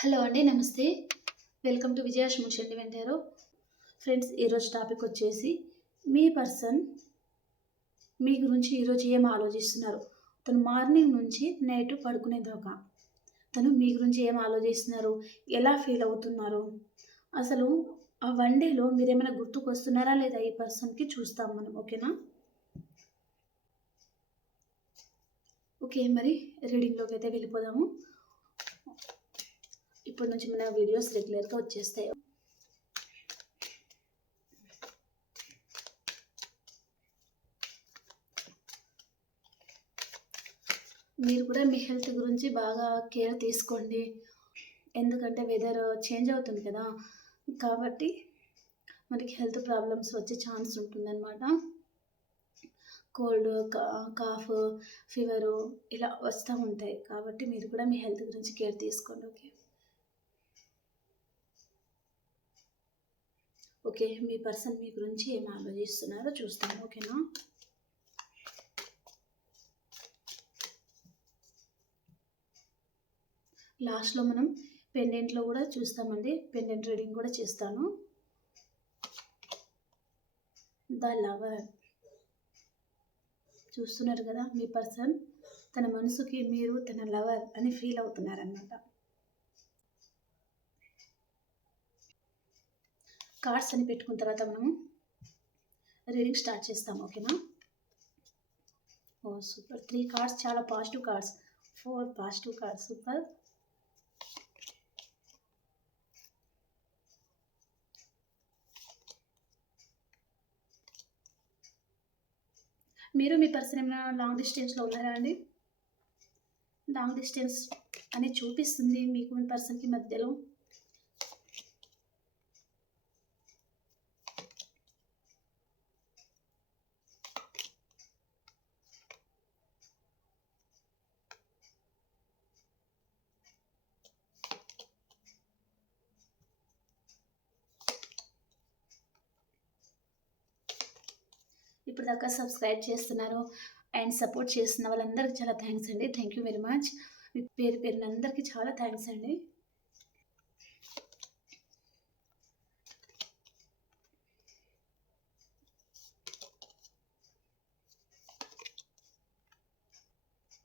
Hello అండి. నమస్తే. Welcome to విజయాష్ ముషండి వెంటారు. ఫ్రెండ్స్, ఈరోజు టాపిక్ వచ్చేసి మీ పర్సన్ మీ గురించి ఈరోజు ఏం ఆలోచిస్తున్నారు? తను మార్నింగ్ నుంచి నైట్ పడుకునేదాకా తను మీ గురించి ఏం ఆలోచిస్తున్నారు? ఎలా ఫీల్ అవుతున్నారు? అసలు ఆ వన్ డేలో మీరేమైనా గుర్తుకొస్తున్నారా లేదా ఈ పర్సన్‌కి చూస్తాం మనం. ఓకేనా? ఓకే. మరి రీడింగ్‌లోకైతే వెళ్ళిపోదాము. ఇప్పటి నుంచి మన వీడియోస్ రెగ్యులర్‌గా వచ్చేస్తాయి. మీరు కూడా మీ హెల్త్ గురించి బాగా కేర్ తీసుకోండి. ఎందుకంటే వెదర్ చేంజ్ అవుతుంది కదా! కాబట్టి మనకి హెల్త్ ప్రాబ్లమ్స్ వచ్చే ఛాన్స్ ఉంటుందన్నమాట. కోల్డ్, కాఫ్, ఫీవరు ఇలా వస్తూ ఉంటాయి. కాబట్టి మీరు కూడా మీ హెల్త్ గురించి కేర్ తీసుకోండి. ఓకే. ఓకే. మీ పర్సన్ మీ గురించి ఏం ఆలోచిస్తున్నారో చూస్తాము. ఓకేనా? లాస్ట్‌లో మనం పెండెంట్‌లో కూడా చూస్తామండి. పెండెంట్ రీడింగ్ కూడా చేస్తాను. The lover. చూస్తున్నారు కదా, మీ పర్సన్ తన మనసుకి మీరు తన లవర్ అని ఫీల్ అవుతున్నారనమాట. కార్డ్స్ అని పెట్టుకున్న తర్వాత మనము రీడింగ్ స్టార్ట్ చేస్తాం. ఓకేనా? ఓ సూపర్. 3 కార్డ్స్ చాలా positive cards. 4 positive cards. Super. మీరు మీ పర్సన్ ఏమైనా లాంగ్ డిస్టెన్స్‌లో ఉన్నారా అండి? లాంగ్ డిస్టెన్స్ అని చూపిస్తుంది మీకు మీ పర్సన్‌కి మధ్యలో. ఇప్పుడు దాకా సబ్స్క్రైబ్ చేస్తున్నారు అండ్ సపోర్ట్ చేస్తున్న వాళ్ళందరికీ చాలా థ్యాంక్స్ అండి. Thank you very much. మీ పేరు పేరున అందరికీ చాలా థ్యాంక్స్ అండి.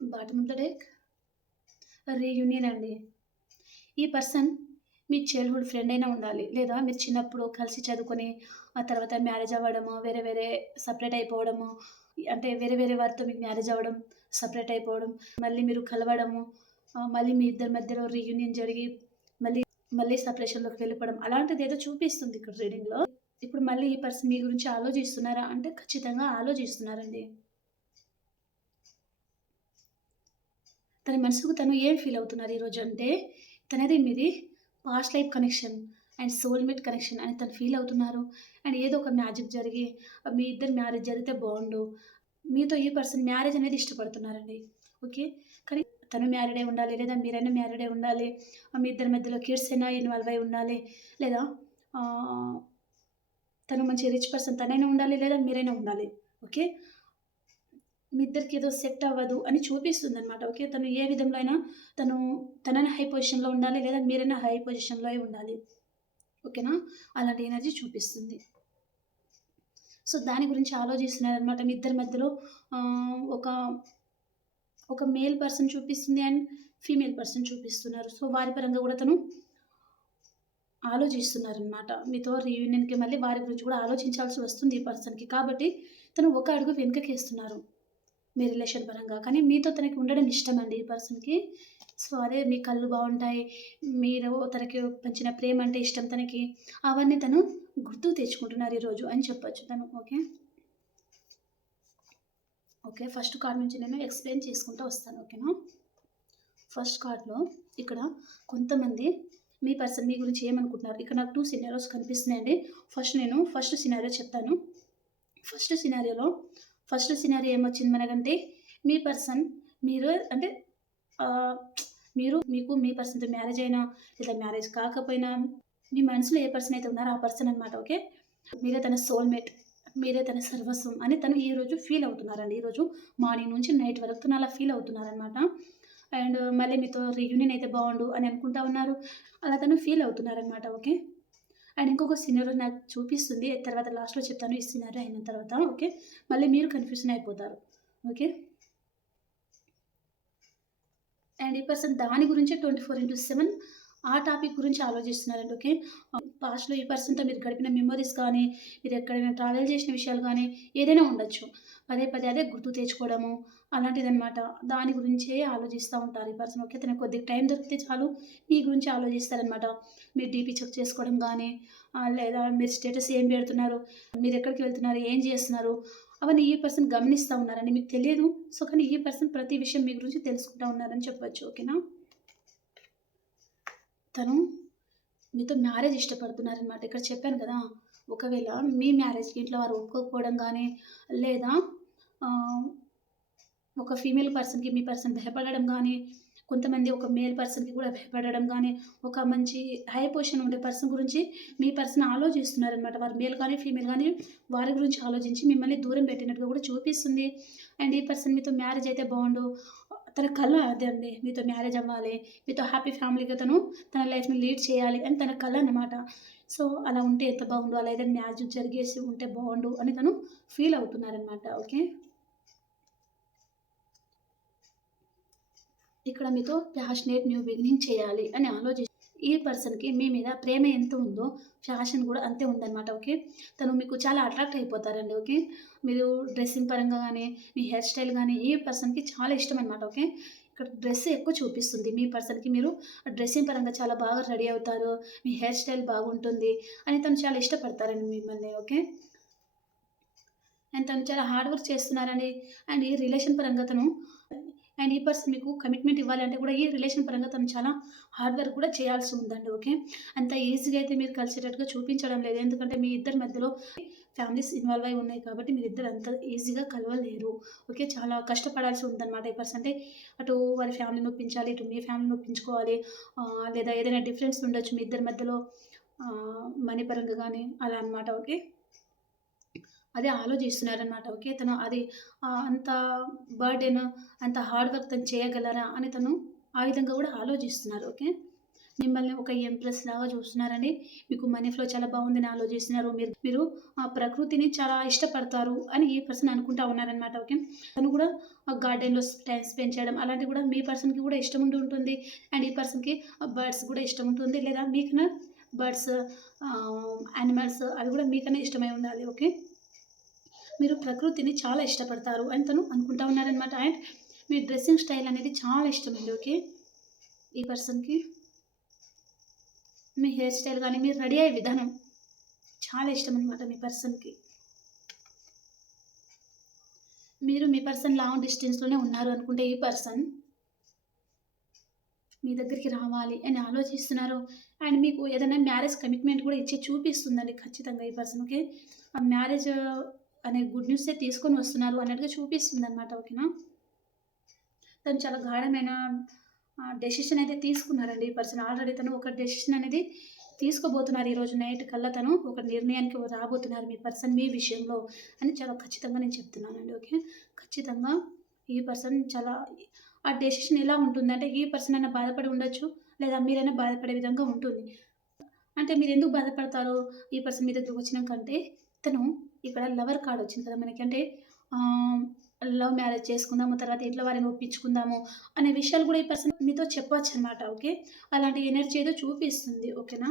Bottom of the deck reunion అండి. ఈ పర్సన్ మీ చైల్డ్‌హుడ్ ఫ్రెండ్ అయినా ఉండాలి. లేదా మీరు చిన్నప్పుడు కలిసి చదువుకొని ఆ తర్వాత మ్యారేజ్ అవ్వడము, వేరే వేరే సెపరేట్ అయిపోవడము, అంటే వేరే వేరే వారితో మీకు మ్యారేజ్ అవ్వడం, సెపరేట్ అయిపోవడం, మళ్ళీ మీరు కలవడము, మళ్ళీ మీ ఇద్దరి మధ్యలో రీయూనియన్ జరిగి మళ్ళీ మళ్ళీ సెపరేషన్‌లోకి వెళ్ళిపోవడం అలాంటిదేదో చూపిస్తుంది ఇక్కడ రీడింగ్‌లో. ఇప్పుడు మళ్ళీ ఈ పర్సన్ మీ గురించి ఆలోచిస్తున్నారా అంటే ఖచ్చితంగా ఆలోచిస్తున్నారండి. తన మనసుకు తను ఏం ఫీల్ అవుతున్నారు ఈరోజు అంటే, తనది మీది past life connection and soulmate connection అని తను ఫీల్ అవుతున్నారు. అండ్ ఏదో ఒక మ్యాజిక్ జరిగి మీ ఇద్దరి మ్యారేజ్ జరిగితే బావుండు. మీతో ఈ పర్సన్ మ్యారేజ్ అనేది ఇష్టపడుతున్నారండి. ఓకే. కానీ తను మ్యారీడ్ అయి ఉండాలి, లేదా మీరైనా మ్యారీడ్ అయి ఉండాలి. మీ ఇద్దరి మధ్యలో కిడ్స్ అయినా ఇన్వాల్వ్ అయి ఉండాలి. లేదా ఆహ్, తను మంచి రిచ్ పర్సన్ తనైనా ఉండాలి, లేదా మీరైనా ఉండాలి. ఓకే. మీ ఇద్దరికి ఏదో సెట్ అవ్వదు అని చూపిస్తుందనమాట. ఓకే. తను ఏ విధంలో అయినా తను తనైనా హై పొజిషన్‌లో ఉండాలి, లేదా మీరైనా హై పొజిషన్‌లో ఉండాలి. ఓకేనా? అలాంటి ఎనర్జీ చూపిస్తుంది. సో, దాని గురించి ఆలోచిస్తున్నారనమాట. మీ ఇద్దరి మధ్యలో ఒక ఒక మేల్ పర్సన్ చూపిస్తుంది అండ్ ఫీమేల్ పర్సన్ చూపిస్తున్నారు. సో, వారి పరంగా కూడా తను ఆలోచిస్తున్నారనమాట. మీతో రీయూనియన్‌కి మళ్ళీ వారి గురించి కూడా ఆలోచించాల్సి వస్తుంది ఈ పర్సన్‌కి. కాబట్టి తను ఒక అడుగు వెనకకేస్తున్నారు. మీ రిలేషన్ పరంగా. కానీ మీతో తనకి ఉండడం ఇష్టమండి ఈ పర్సన్‌కి. సో, అదే మీ కళ్ళు బావుంటాయి. మీరు తనకి పంచిన ప్రేమ అంటే ఇష్టం తనకి. అవన్నీ తను గుర్తుకు తెచ్చుకుంటున్నారు ఈరోజు అని చెప్పొచ్చు తను. ఓకే. ఓకే. ఫస్ట్ కార్డ్ నుంచి నేను ఎక్స్‌ప్లెయిన్ చేసుకుంటూ వస్తాను. ఓకేనా? ఫస్ట్ కార్డ్‌లో ఇక్కడ కొంతమంది మీ పర్సన్ మీ గురించి ఏమనుకుంటున్నారు. ఇక్కడ నాకు 2 సినారియోస్ కనిపిస్తున్నాయండి. ఫస్ట్ సినారియో చెప్తాను. ఫస్ట్ సినారియోలో ఫస్ట్ సినారియో ఏమొచ్చింది మనకంటే, మీ పర్సన్ మీరు అంటే ఆహ్, మీకు మీ పర్సన్‌తో మ్యారేజ్ అయినా, లేదా మ్యారేజ్ కాకపోయినా, మీ మనసులో ఏ పర్సన్ అయితే ఉన్నారో ఆ పర్సన్ అనమాట. ఓకే. మీరే తన సోల్‌మేట్, మీరే తన సర్వస్వం అని తను ఈరోజు ఫీల్ అవుతున్నారండి. ఈరోజు మార్నింగ్ నుంచి నైట్ వరకు తను అలా ఫీల్ అవుతున్నారనమాట. అండ్ మళ్ళీ మీతో రీయూనియన్ అయితే బాగుండు అని అనుకుంటా ఉన్నారు. అలా తను ఫీల్ అవుతున్నారనమాట. ఓకే. అండ్ ఇంకొక సినారియో నాకు చూపిస్తుంది. తర్వాత లాస్ట్‌లో చెప్తాను ఈ సినారియో అయిన తర్వాత. ఓకే. మళ్ళీ మీరు కన్‌ఫ్యూజన్ అయిపోతారు. ఓకే. అండ్ ఈ పర్సన్ దాని గురించే 24/7 ఆ టాపిక్ గురించి ఆలోచిస్తున్నారండి. ఓకే. పాస్ట్‌లో ఈ పర్సన్‌తో మీరు గడిపిన మెమోరీస్ కానీ, మీరు ఎక్కడైనా ట్రావెల్ చేసిన విషయాలు కానీ, ఏదైనా ఉండొచ్చు. పదే పదే అదే గుర్తు తెచ్చుకోవడము అలాంటిదనమాట. దాని గురించే ఆలోచిస్తా ఉంటారు ఈ పర్సన్. ఓకే. తనకు కొద్దిగా టైం దొరికితే చాలు మీ గురించి ఆలోచిస్తారనమాట. మీరు డీపీ చెక్ చేసుకోవడం గానీ, లేదా మీరు స్టేటస్ ఏం పెడుతున్నారు, మీరెక్కడికి వెళ్తున్నారు, ఏం చేస్తున్నారు, అవన్నీ ఈ పర్సన్ గమనిస్తా ఉన్నారండి. మీకు తెలియదు. సో, కానీ ఈ పర్సన్ ప్రతి విషయం మీ గురించి తెలుసుకుంటా ఉన్నారని చెప్పొచ్చు. ఓకేనా? తను మీతో మ్యారేజ్ ఇష్టపడుతున్నారనమాట. ఇక్కడ చెప్పాను కదా! ఒకవేళ మీ మ్యారేజ్‌కి ఇంట్లో వారు ఒప్పుకోకపోవడం గానీ, లేదా ఆహ్, ఒక ఫీమేల్ పర్సన్‌కి మీ పర్సన్ భయపడడం గానీ, కొంతమంది ఒక మేల్ పర్సన్‌కి కూడా భయపడడం గానీ, ఒక మంచి హై పొజిషన్ ఉండే పర్సన్ గురించి మీ పర్సన్ ఆలోచిస్తున్నారనమాట. వారు మేల్ గానీ, ఫీమేల్ గానీ వారి గురించి ఆలోచించి మిమ్మల్ని దూరం పెట్టినట్టుగా కూడా చూపిస్తుంది. అండ్ ఈ పర్సన్ మీతో మ్యారేజ్ అయితే బావుండు. తన కల అదే అండి. మీతో మ్యారేజ్ అవ్వాలి. మీతో హ్యాపీ ఫ్యామిలీగా తన లైఫ్‌ని లీడ్ చేయాలి అని తన కల అన్నమాట. సో, అలా ఉంటే ఎంత బావుండు. అలా ఏదైనా మ్యారేజ్ జరిగేసి ఉంటే బావుండు అని తను ఫీల్ అవుతున్నారనమాట. ఓకే. ఇక్కడ మీతో ప్యాషనేట్ న్యూ బిగినింగ్ చేయాలి అని ఈ పర్సన్‌కి మీ మీద ప్రేమ ఎంత ఉందో, ఫ్యాషన్ గూడా అంతే ఉందనమాట. ఓకే. తను మీకు చాలా అట్రాక్ట్ అయిపోతారండి. ఓకే. మీరు డ్రెస్సింగ్ పరంగా గానీ, మీ హెయిర్ స్టైల్ గానీ, ఈ పర్సన్‌కి చాలా ఇష్టమనమాట. ఓకే. ఇక్కడ డ్రెస్ ఎక్కువ చూపిస్తుంది. మీ పర్సన్‌కి మీరు డ్రెస్సింగ్ పరంగా చాలా బాగా రెడీ అవుతారు. మీ హెయిర్ స్టైల్ బాగుంటుంది అని తను చాలా ఇష్టపడతారండి మిమ్మల్ని. ఓకే. అండ్ తను చాలా హార్డ్ వర్క్ చేస్తున్నారండి. అండ్ ఈ రిలేషన్ పరంగా అండ్ ఈ పర్సన్ మీకు కమిట్మెంట్ ఇవ్వాలంటే కూడా ఈ రిలేషన్ పరంగా తను చాలా హార్డ్ వర్క్ కూడా చేయాల్సి ఉందండి. ఓకే. అంత ఈజీగా అయితే మీరు కలిసేటట్టుగా చూపించడం లేదు. ఎందుకంటే మీ ఇద్దరి మధ్యలో ఫ్యామిలీస్ ఇన్వాల్వ్ అయి ఉన్నాయి కాబట్టి మీరిద్దరు అంత ఈజీగా కలవలేరు. ఓకే. చాలా కష్టపడాల్సి ఉందన్నమాట ఈ పర్సన్. అంటే అటు వారి ఫ్యామిలీని ఒప్పించాలి, ఇటు మీ ఫ్యామిలీని ఒప్పించుకోవాలి. లేదా ఏదైనా డిఫరెన్స్ ఉండొచ్చు మీ ఇద్దరి మధ్యలో మనీ పరంగా గానీ అలా అన్నమాట. ఓకే. అదే ఆలోచిస్తున్నారనమాట. ఓకే. తను అది అంత బర్డెన్, అంత హార్డ్ వర్క్ తను చేయగలరా అని తను ఆ విధంగా గూడా ఆలోచిస్తున్నారు. ఓకే. మిమ్మల్ని ఒక ఎంప్రెస్ లాగా చూస్తున్నారండి. మీకు మనీ ఫ్లో చాలా బావుందని ఆలోచిస్తున్నారు. మీరు మీరు ప్రకృతిని చాలా ఇష్టపడతారు అని ఈ పర్సన్ అనుకుంటా ఉన్నారనమాట. ఓకే. తను కూడా గార్డెన్‌లో టైమ్ స్పెండ్ చేయడం అలాంటివి కూడా మీ పర్సన్‌కి కూడా ఇష్టం ఉండి ఉంటుంది. అండ్ ఈ పర్సన్‌కి బర్డ్స్ కూడా ఇష్టం ఉంటుంది. లేదా మీకన్నా బర్డ్స్, యానిమల్స్ అవి కూడా మీకన్నా ఇష్టమై ఉండాలి. ఓకే. మీరు ప్రకృతిని చాలా ఇష్టపడతారు అని తను అనుకుంటా ఉన్నారనమాట. అండ్ మీ డ్రెస్సింగ్ స్టైల్ అనేది చాలా ఇష్టమండి. ఓకే. ఈ పర్సన్‌కి మీ హెయిర్ స్టైల్ గానీ, మీరు రెడీ అయ్యే విధానం చాలా ఇష్టమనమాట మీ పర్సన్‌కి. మీరు మీ పర్సన్ లాంగ్ డిస్టెన్స్‌లోనే ఉన్నారు అనుకుంటే ఈ పర్సన్ మీ దగ్గరికి రావాలి అని ఆలోచిస్తున్నారు. అండ్ మీకు ఏదైనా మ్యారేజ్ కమిట్మెంట్ కూడా ఇచ్చి చూపిస్తుందండి ఖచ్చితంగా ఈ పర్సన్. ఓకే. ఆ మ్యారేజ్ అనే గుడ్ న్యూసే తీసుకొని వస్తున్నారు అన్నట్టుగా చూపిస్తుందనమాట. ఓకేనా. తను చాలా గాఢమైన డెసిషన్ అయితే తీసుకున్నారండి ఈ పర్సన్. ఆల్రెడీ తను ఒక డెసిషన్ అనేది తీసుకోబోతున్నారు. ఈరోజు నైట్ కల్లా తను ఒక నిర్ణయానికి రాబోతున్నారు మీ పర్సన్ మీ విషయంలో అని చాలా ఖచ్చితంగా నేను చెప్తున్నానండి. ఓకే. ఖచ్చితంగా ఈ పర్సన్ చాలా ఆ డెసిషన్ ఎలా ఉంటుందంటే ఈ పర్సన్ అయినా బాధపడి ఉండొచ్చు. లేదా మీరైనా బాధపడే విధంగా ఉంటుంది. అంటే మీరెందుకు బాధపడతారో ఈ పర్సన్ మీ దగ్గరికి వచ్చినంకంటే, తను ఇక్కడ లవర్ కార్డ్ వచ్చింది కదా మనకి. అంటే ఆహ్, లవ్ మ్యారేజ్ చేసుకుందాము, తర్వాత ఇంట్లో వారిని ఒప్పించుకుందాము అనే విషయాలు కూడా ఈ పర్సన్ మీతో చెప్పొచ్చనమాట. ఓకే. అలాంటి ఎనర్జీ ఏదో చూపిస్తుంది. ఓకేనా.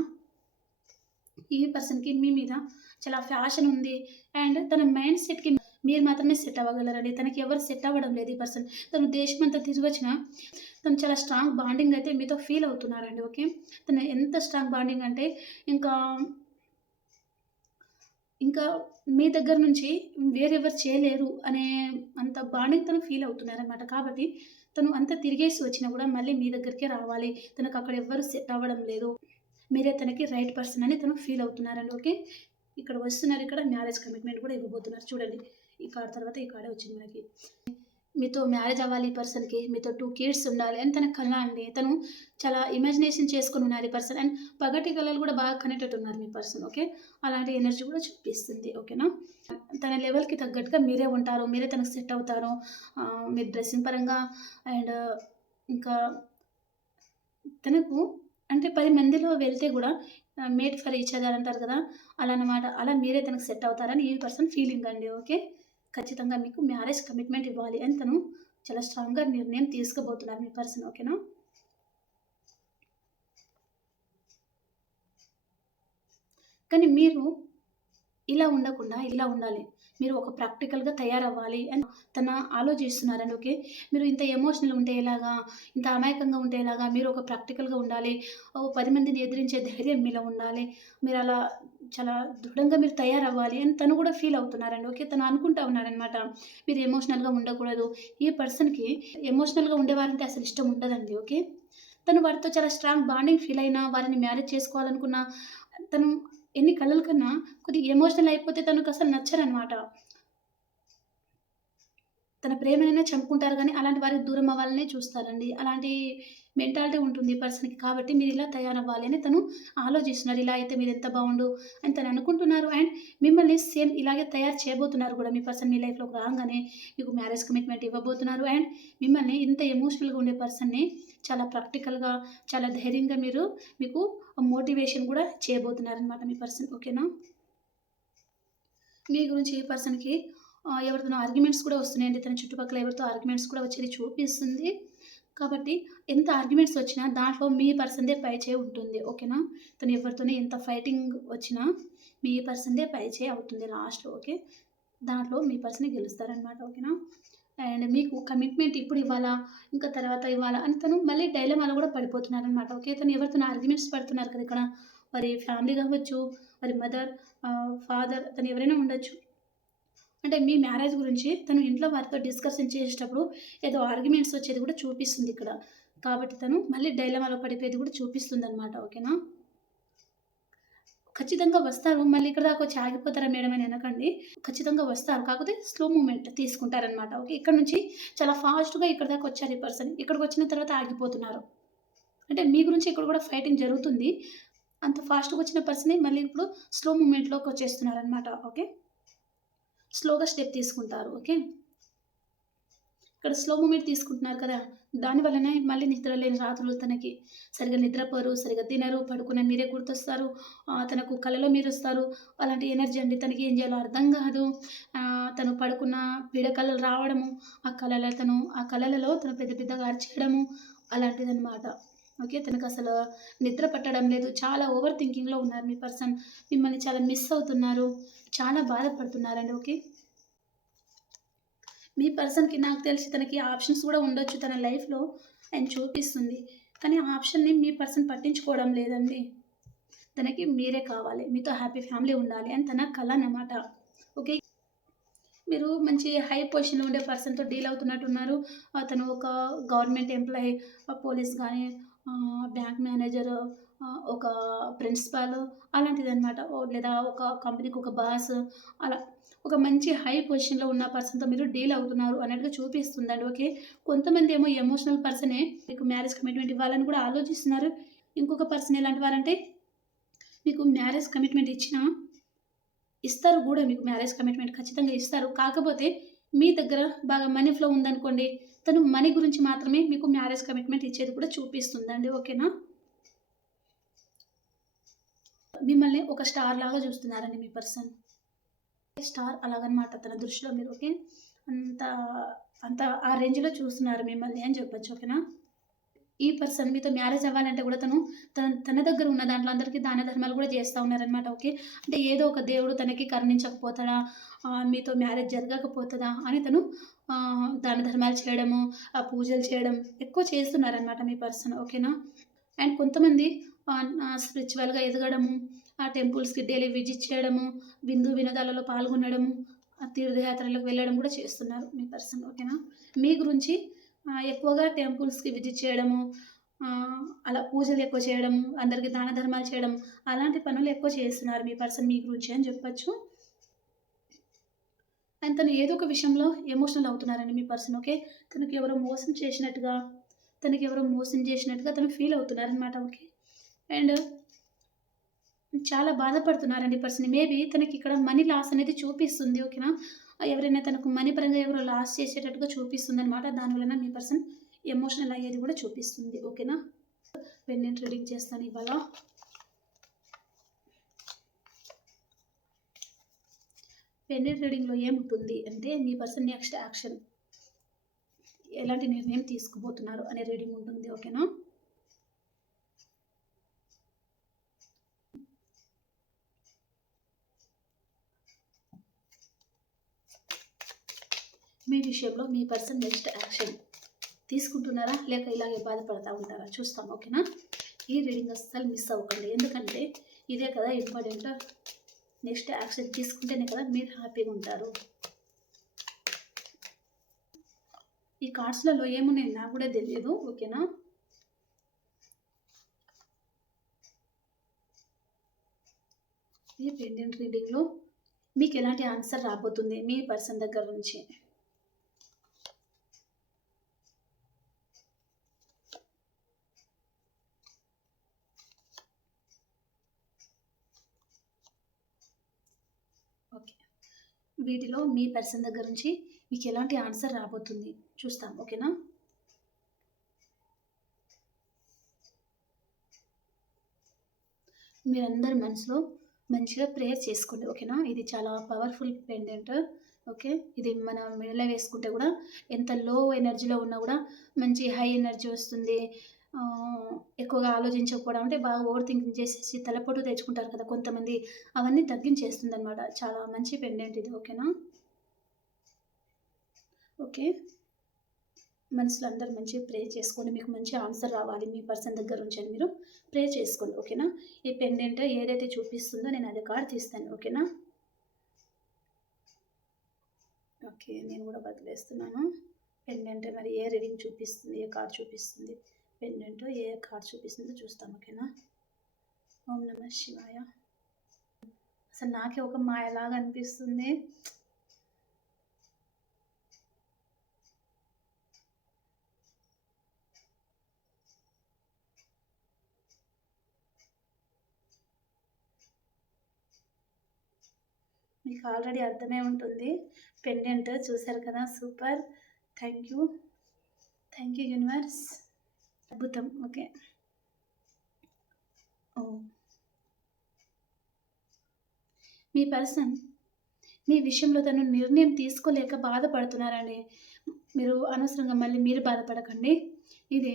ఈ పర్సన్‌కి మీ మీద చాలా ఫ్యాషన్ ఉంది. అండ్ తన మైండ్ సెట్‌కి మీరు మాత్రమే సెట్ అవ్వగలరండి. తనకి ఎవరు సెట్ అవ్వడం లేదు ఈ పర్సన్. తను దేశమంతా తిరిగొచ్చినా తను చాలా స్ట్రాంగ్ బాండింగ్ అయితే మీతో ఫీల్ అవుతున్నారండి. ఓకే. తను ఎంత స్ట్రాంగ్ బాండింగ్ అంటే ఇంకా, ఇంకా మీ దగ్గర నుంచి వేరెవరు చేయలేరు అనే అంత బాండింగ్ తను ఫీల్ అవుతున్నారనమాట. కాబట్టి తను అంతా తిరిగేసి వచ్చినా గూడా మళ్ళీ మీ దగ్గరికే రావాలి. తనకక్కడ ఎవ్వరు సెట్ అవ్వడం లేదు. మీరే తనకి రైట్ పర్సన్ అని తను ఫీల్ అవుతున్నారండి. ఓకే. ఇక్కడ వస్తున్నారు. ఇక్కడ మ్యారేజ్ కమిట్మెంట్ కూడా ఇవ్వబోతున్నారు. చూడండి. ఈ కార్డ్ తర్వాత ఈ కార్డే వచ్చింది మనకి. మీతో మ్యారేజ్ అవ్వాలి ఈ పర్సన్‌కి. మీతో 2 కిడ్స్ ఉండాలి అని తన కల అండి. తను చాలా ఇమాజినేషన్ చేసుకొనున్నారు ఈ పర్సన్. అండ్ పగటి కలలు కూడా బాగా కనెక్టెడ్ ఉన్నారు మీ పర్సన్. ఓకే. అలాంటి ఎనర్జీ కూడా చూపిస్తుంది. ఓకేనా. తన లెవెల్‌కి తగ్గట్టుగా మీరే ఉంటారు. మీరే తనకు సెట్ అవుతారు. మీ డ్రెస్సింగ్ పరంగా అండ్ ఇంకా తనకు అంటే 10 మందిలో వెళ్తే గూడా మేడ్ ఫర్ ఈచ్ అదర్ అంటారు కదా! అలా అన్నమాట. అలా మీరే తనకు సెట్ అవుతారని ఈ పర్సన్ ఫీలింగ్ అండి. ఓకే. ఖచ్చితంగా మీకు మ్యారేజ్ కమిట్మెంట్ ఇవ్వాలి అని తను చాలా స్ట్రాంగ్‌గా నిర్ణయం తీసుకోబోతున్నారు మీ పర్సన్. ఓకేనా? కానీ మీరు ఇలా ఉండకుండా ఇలా ఉండాలి. మీరు ఒక ప్రాక్టికల్‌గా తయారవ్వాలి అని తన ఆలోచిస్తున్నారండి. ఓకే. మీరు ఇంత ఎమోషనల్ ఉంటే ఎలాగా? ఇంత అమాయకంగా ఉంటే ఎలాగా? మీరు ఒక ప్రాక్టికల్‌గా ఉండాలి. 10 మందిని ఎదిరించే ధైర్యం మీలో ఉండాలి. మీరలా చాలా దృఢంగా మీరు తయారవ్వాలి అని తను కూడా ఫీల్ అవుతున్నారండి. ఓకే. తను అనుకుంటా ఉన్నారనమాట. మీరు ఎమోషనల్‌గా ఉండకూడదు. ఈ పర్సన్‌కి ఎమోషనల్‌గా ఉండేవారంటే అసలు ఇష్టం ఉండదండి. ఓకే. తను వారితో చాలా స్ట్రాంగ్ బాండింగ్ ఫీల్ అయినా, వారిని మ్యారేజ్ చేసుకోవాలనుకున్న తను ఎన్ని కలలు కన్నా కొద్దిగా ఎమోషనల్ అయిపోతే తనకసలు నచ్చరనమాట. తన ప్రేమనైనా చంపుకుంటారు గానీ, అలాంటి వారికి దూరం అవ్వాలనే చూస్తారండి. అలాంటి మెంటాలిటీ ఉంటుంది ఈ పర్సన్‌కి. కాబట్టి మీరిలా తయారవ్వాలి అని తను ఆలోచిస్తున్నారు. ఇలా అయితే మీరెంత బావుండు అని తను అనుకుంటున్నారు. అండ్ మిమ్మల్ని సేమ్ ఇలాగే తయారు చేయబోతున్నారు గూడా. మీ పర్సన్ మీ లైఫ్‌లోకి రాంగానే మీకు మ్యారేజ్ కమిట్మెంట్ ఇవ్వబోతున్నారు. అండ్ మిమ్మల్ని ఇంత ఎమోషనల్‌గా ఉండే పర్సన్‌ని చాలా ప్రాక్టికల్‌గా, చాలా ధైర్యంగా మీకు మోటివేషన్ గూడా చేయబోతున్నారనమాట మీ పర్సన్. ఓకేనా? మీ గురించి ఈ పర్సన్‌కి ఎవరితోనో ఆర్గ్యుమెంట్స్ కూడా వస్తున్నాయండి. తన చుట్టుపక్కల ఎవరితో ఆర్గ్యుమెంట్స్ కూడా వచ్చేది చూపిస్తుంది. కాబట్టి ఎంత ఆర్గ్యుమెంట్స్ వచ్చినా దాంట్లో మీ పర్సన్‌దే పైచేయి ఉంటుంది. ఓకేనా? తను ఎవరితోని ఎంత ఫైటింగ్ వచ్చినా మీ పర్సన్‌దే పైచేయి అవుతుంది లాస్ట్‌లో. ఓకే. దాంట్లో మీ పర్సనే గెలుస్తారనమాట. ఓకేనా? అండ్ మీకు కమిట్మెంట్ ఇప్పుడు ఇవ్వాలా? ఇంకా తర్వాత ఇవ్వాలా? అని తను మళ్ళీ డైలమాలో కూడా పడిపోతున్నారనమాట. ఓకే. తను ఎవరితోనో ఆర్గ్యుమెంట్స్ పడుతున్నారు కదా! ఇక్కడ. వారి ఫ్యామిలీ కావచ్చు, వారి మదర్, ఫాదర్ తను ఎవరైనా ఉండొచ్చు. అంటే మీ మ్యారేజ్ గురించి తను ఇంట్లో వారితో డిస్కషన్ చేసేటప్పుడు ఏదో ఆర్గ్యుమెంట్స్ వచ్చేది కూడా చూపిస్తుందిక్కడ. కాబట్టి తను మళ్ళీ డైలమాలో పడిపోయేది కూడా చూపిస్తుందనమాట. ఓకేనా? ఖచ్చితంగా వస్తారు. మళ్ళీ ఇక్కడి దాకొచ్చి ఆగిపోతారా మేడం అని అనకండి. ఖచ్చితంగా వస్తారు. కాకపోతే స్లో మూవ్‌మెంట్ తీసుకుంటారనమాట. ఓకే. ఇక్కడ నుంచి చాలా ఫాస్ట్‌గా ఇక్కడి దాకా వచ్చారు ఈ పర్సన్. ఇక్కడికొచ్చిన తర్వాత ఆగిపోతున్నారు. అంటే మీ గురించి ఇక్కడ కూడా ఫైటింగ్ జరుగుతుంది. అంత ఫాస్ట్‌గా వచ్చిన పర్సనే మళ్ళీ ఇప్పుడు స్లో మూవ్‌మెంట్‌లోకొచ్చేస్తున్నారనమాట. ఓకే. స్లోగా స్టెప్ తీసుకుంటారు. ఓకే. ఇక్కడ స్లో మూవ్‌మెంట్ తీసుకుంటున్నారు కదా! దాని వల్లనే మళ్ళీ నిద్ర లేని రాత్రులు తనకి. సరిగ్గా నిద్రపోరు, సరిగ్గా తినరు, పడుకున్న మీరే గుర్తొస్తారు. తనకు కలలో మీరొస్తారు. అలాంటి ఎనర్జీ అండి. తనకి ఏం చేయాలో అర్థం కాదు. తను పడుకున్న పీడకలలు రావడము, ఆ కలలలో తను పెద్ద పెద్దగా అరిచేయడము అలాంటిదనమాట. ఓకే. తనకసలు నిద్ర పట్టడం లేదు. చాలా ఓవర్ థింకింగ్‌లో ఉన్నారు మీ పర్సన్. మిమ్మల్ని చాలా మిస్ అవుతున్నారు. చాలా బాధపడుతున్నారండి. ఓకే. మీ పర్సన్‌కి నాకు తెలిసి తనకి ఆప్షన్స్ గూడా ఉండొచ్చు తన లైఫ్‌లో అని చూపిస్తుంది. కానీ ఆ ఆప్షన్‌ని మీ పర్సన్ పట్టించుకోవడం లేదండి. తనకి మీరే కావాలి. మీతో హ్యాపీ ఫ్యామిలీ ఉండాలి అని తన కల అన్నమాట. ఓకే. మీరు మంచి హై పొజిషన్‌లో ఉండే పర్సన్‌తో డీల్ అవుతున్నట్టున్నారు. అతను ఒక గవర్నమెంట్ ఎంప్లాయీ, పోలీస్ గాని, బ్యాంక్ మేనేజర్, ఒక ప్రిన్సిపల్ అలాంటిదనమాట. లేదా ఒక కంపెనీకి ఒక బాస్ అలా. ఒక మంచి హై పొజిషన్‌లో ఉన్న పర్సన్‌తో మీరు డీల్ అవుతున్నారు అన్నట్టుగా చూపిస్తుందండి. ఓకే. కొంతమందేమో ఎమోషనల్ పర్సనే మీకు మ్యారేజ్ కమిట్మెంట్ ఇవ్వాలని కూడా ఆలోచిస్తున్నారు. ఇంకొక పర్సన్ ఎలాంటి వారంటే మీకు మ్యారేజ్ కమిట్మెంట్ ఇస్తారు గూడా మీకు మ్యారేజ్ కమిట్మెంట్ ఖచ్చితంగా ఇస్తారు. కాకపోతే మీ దగ్గర బాగా మనీ ఫ్లో ఉందనుకోండి, తను మనీ గురించి మాత్రమే మీకు మ్యారేజ్ కమిట్మెంట్ ఇచ్చేది కూడా చూపిస్తుందండి. ఓకేనా? మిమ్మల్ని ఒక స్టార్ లాగా చూస్తున్నారండి మీ పర్సన్. స్టార్ అలాగనమాట తన దృష్టిలో మీరు. ఓకే. అంత అంత ఆ రేంజ్‌లో చూస్తున్నారు మిమ్మల్ని అని చెప్పొచ్చు. ఓకేనా? ఈ పర్సన్ మీతో మ్యారేజ్ అవ్వాలంటే కూడా తన దగ్గర ఉన్న దాంట్లో అందరికీ దాన ధర్మాలు కూడా చేస్తా ఉన్నారనమాట. ఓకే. అంటే ఏదో ఒక దేవుడు తనకి కరుణించకపోతాడా? మీతో మ్యారేజ్ జరగకపోతదా? అని తను దాన ధర్మాలు చేయడము, పూజలు చేయడం ఎక్కువ చేస్తున్నారనమాట మీ పర్సన్. ఓకేనా? అండ్ కొంతమంది స్పిరిచువల్‌గా ఎదగడము, ఆ టెంపుల్స్‌కి డైలీ విజిట్ చేయడము, విందు వినోదాలలో పాల్గొనడము, తీర్థయాత్రలకు వెళ్ళడం కూడా చేస్తున్నారు మీ పర్సన్. ఓకేనా? మీ గురించి ఎక్కువగా టెంపుల్స్‌కి విజిట్ చేయడము, అలా పూజలు ఎక్కువ చేయడము, అందరికి దాన ధర్మాలు చేయడం, అలాంటి పనులు ఎక్కువ చేస్తున్నారు మీ పర్సన్ మీ గురించి అని చెప్పొచ్చు. అండ్ తను ఏదో ఒక విషయంలో ఎమోషనల్ అవుతున్నారండి మీ పర్సన్. ఓకే. తనకెవరో మోసం చేసినట్టుగా తను ఫీల్ అవుతున్నారనమాట. ఓకే. అండ్ చాలా బాధపడుతున్నారండి పర్సన్. మేబీ తనకిక్కడ మనీ లాస్ అనేది చూపిస్తుంది. ఓకేనా? ఎవరైనా తనకు మనీ పరంగా ఎవరో లాస్ చేసేటట్టుగా చూపిస్తుందనమాట. దానివలన మీ పర్సన్ ఎమోషనల్ అయ్యేది కూడా చూపిస్తుంది. ఓకేనా? పెండెంట్ రీడింగ్ చేస్తాను ఇవాళ. పెండెంట్ రీడింగ్లో ఏముంటుంది అంటే మీ పర్సన్ నెక్స్ట్ యాక్షన్ ఎలాంటి నిర్ణయం తీసుకోబోతున్నారు అనే రీడింగ్ ఉంటుంది. ఓకేనా? మీ విషయంలో మీ పర్సన్ నెక్స్ట్ యాక్షన్ తీసుకుంటున్నారా లేక ఇలాగే బాధపడతా ఉంటారా చూస్తాం. ఓకేనా? ఈ రీడింగ్ అస్సలు మిస్ అవ్వకండి, ఎందుకంటే ఇదే కదా ఇంపార్టెంట్. నెక్స్ట్ యాక్షన్ తీసుకుంటేనే కదా మీరు హ్యాపీగా ఉంటారు. ఈ కార్డ్స్లలో ఏమున్నాయి నాకు కూడా తెలియదు. ఓకేనా? ఈ పెండెంట్ రీడింగ్లో మీకు ఎలాంటి ఆన్సర్ రాబోతుంది మీ పర్సన్ దగ్గర నుంచి? ఓకే, వీటిలో మీ పర్సన్ దగ్గర నుంచి మీకు ఎలాంటి ఆన్సర్ రాబోతుంది చూస్తాం. ఓకేనా? మీరందరి మనసులో మంచిగా ప్రేయర్ చేసుకోండి. ఓకేనా? ఇది చాలా పవర్ఫుల్ పెండెంట్. ఓకే, ఇది మన మెడలో వేసుకుంటే కూడా ఎంత లో ఎనర్జీలో ఉన్నా కూడా మంచి హై ఎనర్జీ వస్తుంది. ఎక్కువగా ఆలోచించకపోవడం అంటే బాగా ఓవర్ థింకింగ్ చేసేసి తలపోటు తెచ్చుకుంటారు కదా కొంతమంది, అవన్నీ తగ్గించేస్తుంది అనమాట. చాలా మంచి పెండెంట్ ఇది. ఓకేనా? ఓకే, మనసులో అందరూ మంచిగా ప్రే చేసుకోండి, మీకు మంచి ఆన్సర్ రావాలి మీ పర్సన్ దగ్గర నుంచి అని మీరు ప్రే చేసుకోండి. ఓకేనా? ఈ పెండెంట్ ఏదైతే చూపిస్తుందో నేను అది కార్డ్ తీస్తాను. ఓకేనా? ఓకే, నేను కూడా బదిలేస్తున్నాను. పెండెంట్ మరి ఏ రీడింగ్ చూపిస్తుంది, ఏ కార్డ్ చూపిస్తుంది, పెండెంట్ ఏ కార్డ్ చూపిస్తుందో చూస్తాం. ఓకేనా? ఓం నమః శివాయ. అసలు నాకే ఒక మాయలాగా అనిపిస్తుంది. మీకు ఆల్రెడీ అర్థమే ఉంటుంది. పెండెంట్ చూసారు కదా, సూపర్. థ్యాంక్ యూ యూనివర్స్, అద్భుతం. ఓకే, ఓ మీ పర్సన్ మీ విషయంలో తను నిర్ణయం తీసుకోలేక బాధపడుతున్నారండి. మీరు అనవసరంగా మళ్ళీ మీరు బాధపడకండి. ఇది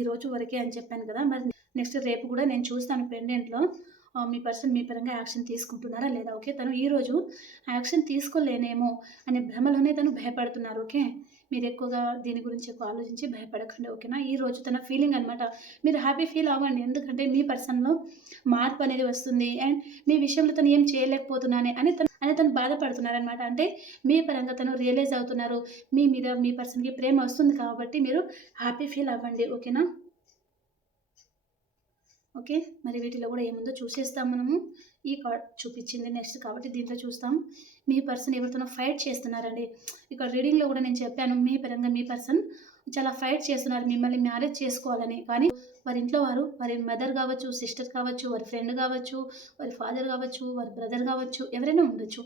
ఈరోజు వరకే అని చెప్పాను కదా, మరి నెక్స్ట్ రేపు కూడా నేను చూస్తాను పెండెంట్లో మీ పర్సన్ మీ పరంగా యాక్షన్ తీసుకుంటున్నారా లేదా. ఓకే, తను ఈరోజు యాక్షన్ తీసుకోలేనేమో అనే భ్రమలోనే తను భయపడుతున్నారు. ఓకే, మీరు ఎక్కువగా దీని గురించి ఎక్కువ ఆలోచించి భయపడకండి. ఓకేనా? ఈరోజు తన ఫీలింగ్ అనమాట. మీరు హ్యాపీ ఫీల్ అవ్వండి, ఎందుకంటే మీ పర్సన్లో మార్పు అనేది వస్తుంది. అండ్ మీ విషయంలో తను ఏం చేయలేకపోతున్నానే అని తను బాధపడుతున్నారనమాట. అంటే మీ పరంగా తను రియలైజ్ అవుతున్నారు, మీ మీద మీ పర్సన్కి ప్రేమ వస్తుంది కాబట్టి మీరు హ్యాపీ ఫీల్ అవ్వండి. ఓకేనా? ఓకే, మరి వీటిలో కూడా ఏముందో చూసేస్తాం మనము. ఈ కార్డ్ చూపించింది నెక్స్ట్ కాబట్టి దీంట్లో చూస్తాం. మీ పర్సన్ ఎవరితోనో ఫైట్ చేస్తున్నారండి. ఇక్కడ రీడింగ్లో కూడా నేను చెప్పాను, మీ పరంగా మీ పర్సన్ చాలా ఫైట్ చేస్తున్నారు మిమ్మల్ని మ్యారేజ్ చేసుకోవాలని. కానీ వారి ఇంట్లో వారి మదర్ కావచ్చు, సిస్టర్ కావచ్చు, వారి ఫ్రెండ్ కావచ్చు, వారి ఫాదర్ కావచ్చు, వారి బ్రదర్ కావచ్చు, ఎవరైనా ఉండొచ్చు,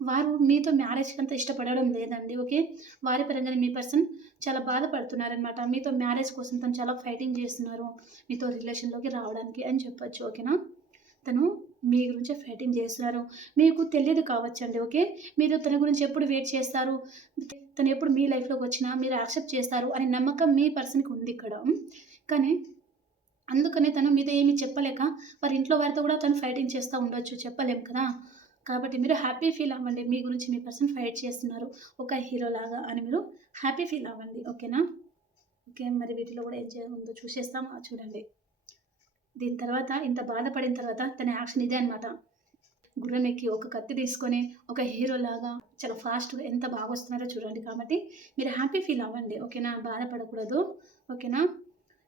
వారు మీతో మ్యారేజ్కి అంత ఇష్టపడడం లేదండి. ఓకే, వారి పరంగానే మీ పర్సన్ చాలా బాధపడుతున్నారనమాట. మీతో మ్యారేజ్ కోసం తను చాలా ఫైటింగ్ చేస్తున్నారు మీతో రిలేషన్లోకి రావడానికి అని చెప్పొచ్చు. ఓకేనా? తను మీ గురించి ఫైటింగ్ చేస్తున్నారు, మీకు తెలియదు కావచ్చండి. ఓకే, మీరు తన గురించి ఎప్పుడు వెయిట్ చేస్తారు, తను ఎప్పుడు మీ లైఫ్లోకి వచ్చినా మీరు యాక్సెప్ట్ చేస్తారు అనే నమ్మకం మీ పర్సన్కి ఉంది ఇక్కడ. కానీ అందుకనే తను మీతో ఏమీ చెప్పలేక వారి ఇంట్లో వారితో కూడా తను ఫైటింగ్ చేస్తూ ఉండొచ్చు, చెప్పలేము కదా. కాబట్టి మీరు హ్యాపీ ఫీల్ అవ్వండి, మీ గురించి మీ పర్సన్ ఫైట్ చేస్తున్నారు ఒక హీరో లాగా అని మీరు హ్యాపీ ఫీల్ అవ్వండి. ఓకేనా? ఓకే, మరి వీటిలో కూడా ఏం ఉందో చూసేస్తాం. చూడండి, దీని తర్వాత ఇంత బాధపడిన తర్వాత తన యాక్షన్ ఇదే అనమాట. గుర్రం ఎక్కి ఒక కత్తి తీసుకొని ఒక హీరో లాగా చాలా ఫాస్ట్గా ఎంత బాగా వస్తున్నారో చూడండి. కాబట్టి మీరు హ్యాపీ ఫీల్ అవ్వండి. ఓకేనా? బాధపడకూడదు. ఓకేనా?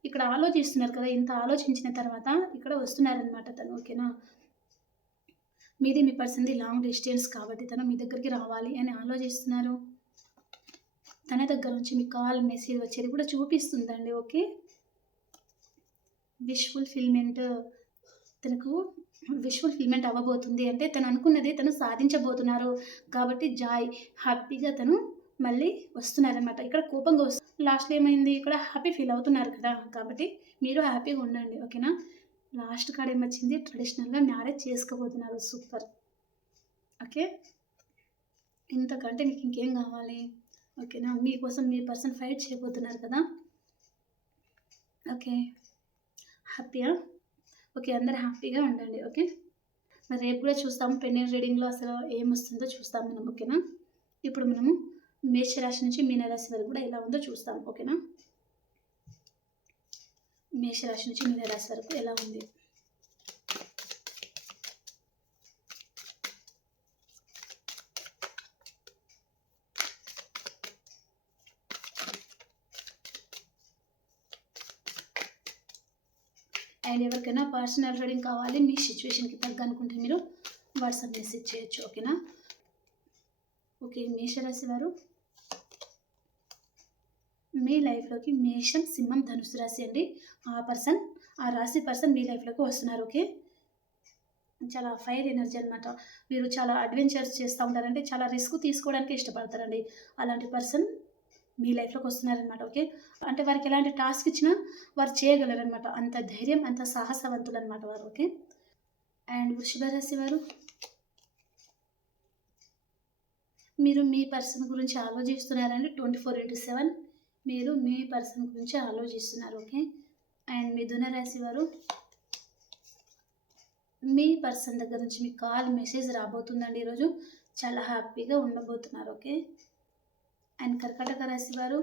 ఇక్కడ ఆలోచిస్తున్నారు కదా, ఇంత ఆలోచించిన తర్వాత ఇక్కడ వస్తున్నారనమాట తను. ఓకేనా? మీది మీ పర్సన్ది లాంగ్ డిస్టెన్స్ కాబట్టి తను మీ దగ్గరికి రావాలి అని ఆలోచిస్తున్నారు. తన దగ్గర నుంచి మీ కాల్ మెసేజ్ వచ్చేది కూడా చూపిస్తుందండి. ఓకే, విష్ ఫుల్ఫిల్మెంట్, తనకు విష్ ఫుల్ఫిల్మెంట్ అవ్వబోతుంది అంటే తను అనుకున్నది తను సాధించబోతున్నారు. కాబట్టి జాయ్, హ్యాపీగా తను మళ్ళీ వస్తున్నారనమాట. ఇక్కడ కోపంగా లాస్ట్‌లో ఏమైంది, ఇక్కడ హ్యాపీ ఫీల్ అవుతున్నారు కదా! కాబట్టి మీరు హ్యాపీగా ఉండండి. ఓకేనా? లాస్ట్ కార్డ్ ఏమొచ్చింది, ట్రెడిషనల్‌గా మ్యారేజ్ చేసుకోబోతున్నారు. సూపర్. ఓకే. ఇంతకంటే మీకు ఇంకేం కావాలి? ఓకేనా? మీకోసం మీ పర్సన్ ఫైట్ చేయబోతున్నారు కదా! ఓకే. హ్యాపీయా? ఓకే. అందరూ హ్యాపీగా ఉండండి. ఓకే. మరి రేపు కూడా చూస్తాము పెండెంట్ రీడింగ్‌లో అసలు ఏమొస్తుందో చూస్తాం మనం. ఓకేనా? ఇప్పుడు మనము మేషరాశి నుంచి మీనరాశి వరకు కూడా ఎలా ఉందో చూస్తాం. ఓకేనా? మేషరాశి నుంచి మీనరాశి వరకు ఎలా ఉంది? అండ్ ఎవరికైనా పర్సనల్ రీడింగ్ కావాలి మీ సిచ్యువేషన్‌కి తగ్గ అనుకుంటే మీరు వాట్సాప్ మెసేజ్ చేయొచ్చు. ఓకేనా? ఓకే. మేషరాశి వారు మీ లైఫ్‌లోకి మేషం, సింహం, ధనుస్సు రాశి అండి. ఆ రాశి పర్సన్ మీ లైఫ్‌లోకి వస్తున్నారు. ఓకే. చాలా ఫైర్ ఎనర్జీ అనమాట. మీరు చాలా అడ్వెంచర్స్ చేస్తూ ఉంటారంటే చాలా రిస్క్ తీసుకోవడానికి ఇష్టపడతారండి. అలాంటి పర్సన్ మీ లైఫ్‌లోకి వస్తున్నారనమాట. ఓకే. అంటే వారికి ఎలాంటి టాస్క్ ఇచ్చినా వారు చేయగలరనమాట. అంత ధైర్యం, అంత సాహసవంతులనమాట వారు. ఓకే. అండ్ వృషభ రాశి వారు మీరు మీ పర్సన్ గురించి ఆలోచిస్తున్నారండి. 24/7 మీరు మీ పర్సన్ గురించి ఆలోచిస్తున్నారు. ఓకే. అండ్ మిథున రాశి వారు మీ పర్సన్ దగ్గర నుంచి మీకు కాల్, మెసేజ్ రాబోతుందండి ఈరోజు. చాలా హ్యాపీగా ఉండబోతున్నారు. ఓకే. అండ్ కర్కాటక రాశి వారు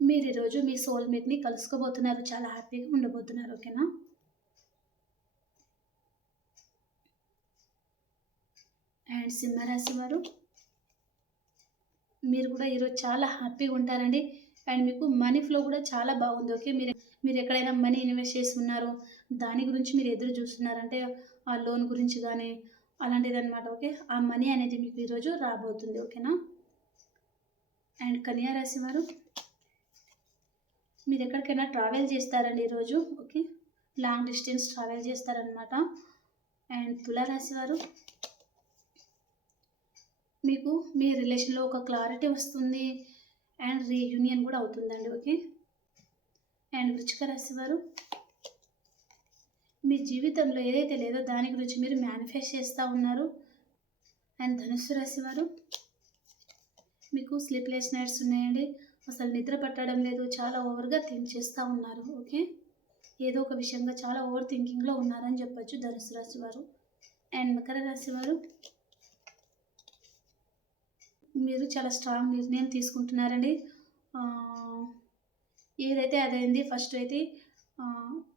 మీరు ఈరోజు మీ సోల్‌మేట్‌ని కలుసుకోబోతున్నారు. చాలా హ్యాపీగా ఉండబోతున్నారు. ఓకేనా? అండ్ సింహరాశి వారు మీరు కూడా ఈరోజు చాలా హ్యాపీగా ఉంటారండి. అండ్ మీకు మనీ ఫ్లో కూడా చాలా బాగుంది. ఓకే. మీరు ఎక్కడైనా మనీ ఇన్వెస్ట్ చేసి ఉన్నారో దాని గురించి మీరు ఎదురు చూస్తున్నారంటే ఆ లోన్ గురించి కానీ అలాంటిదనమాట. ఓకే. ఆ మనీ అనేది మీకు ఈరోజు రాబోతుంది. ఓకేనా? అండ్ కన్యా రాశి వారు మీరు ఎక్కడికైనా ట్రావెల్ చేస్తారండి ఈరోజు. ఓకే. లాంగ్ డిస్టెన్స్ ట్రావెల్ చేస్తారనమాట. అండ్ తులారాశి వారు మీకు మీ రిలేషన్‌లో ఒక క్లారిటీ వస్తుంది. అండ్ రీయూనియన్ కూడా అవుతుందండి. ఓకే. అండ్ వృశ్చిక రాశి వారు మీ జీవితంలో ఏదైతే లేదో దాని గురించి మీరు మేనిఫెస్ట్ చేస్తూ ఉన్నారు. అండ్ ధనుస్సు రాశి వారు మీకు స్లీప్‌లెస్ నైట్స్ ఉన్నాయండి. అసలు నిద్ర పట్టడం లేదు. చాలా ఓవర్‌గా థింక్ చేస్తూ ఉన్నారు. ఓకే. ఏదో ఒక విషయంగా చాలా ఓవర్ థింకింగ్‌లో ఉన్నారని చెప్పొచ్చు ధనుస్సు రాశి వారు. అండ్ మకర రాశి వారు మీరు చాలా స్ట్రాంగ్ నిర్ణయం తీసుకుంటున్నారండి. ఏదైతే అదైంది. ఫస్ట్ అయితే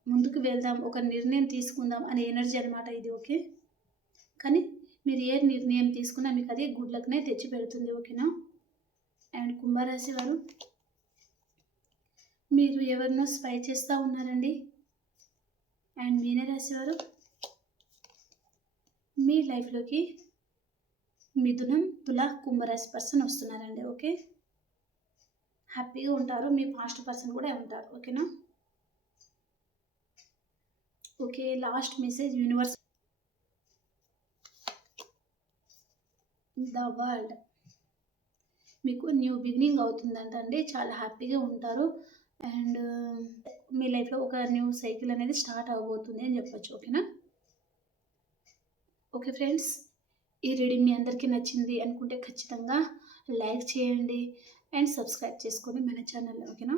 ముందుకు వెళ్దాం, ఒక నిర్ణయం తీసుకుందాం అనే ఎనర్జీ అనమాట ఇది. ఓకే. కానీ మీరు ఏ నిర్ణయం తీసుకున్నా మీకు అది గుడ్ లక్‌నే తెచ్చిపెడుతుంది. ఓకేనా? అండ్ కుంభరాశి వారు మీరు ఎవరినో స్పై చేస్తూ ఉన్నారండి. అండ్ మీనరాశి వారు మీ లైఫ్‌లోకి మిథునం, తుల, కుంభరాశి పర్సన్ వస్తున్నారండి. ఓకే. హ్యాపీగా ఉంటారు. మీ పాస్ట్ పర్సన్ కూడా ఉంటారు. ఓకేనా? Okay. Last message universe the world మీకు న్యూ బిగినింగ్ అవుతుందంట అండి. చాలా హ్యాపీగా ఉంటారు. అండ్ మీ లైఫ్‌లో ఒక న్యూ సైకిల్ అనేది స్టార్ట్ అవ్వబోతుంది అని చెప్పొచ్చు. ఓకేనా? Okay friends. ఈ రీడింగ్ మీ అందరికీ నచ్చింది అనుకుంటే ఖచ్చితంగా లైక్ చేయండి అండ్ సబ్స్క్రైబ్ చేసుకోండి మన ఛానల్‌ని. ఓకేనా?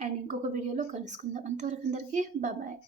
అండ్ ఇంకొక వీడియోలో కలుసుకుందాం. అంతవరకు అందరికీ బాయ్.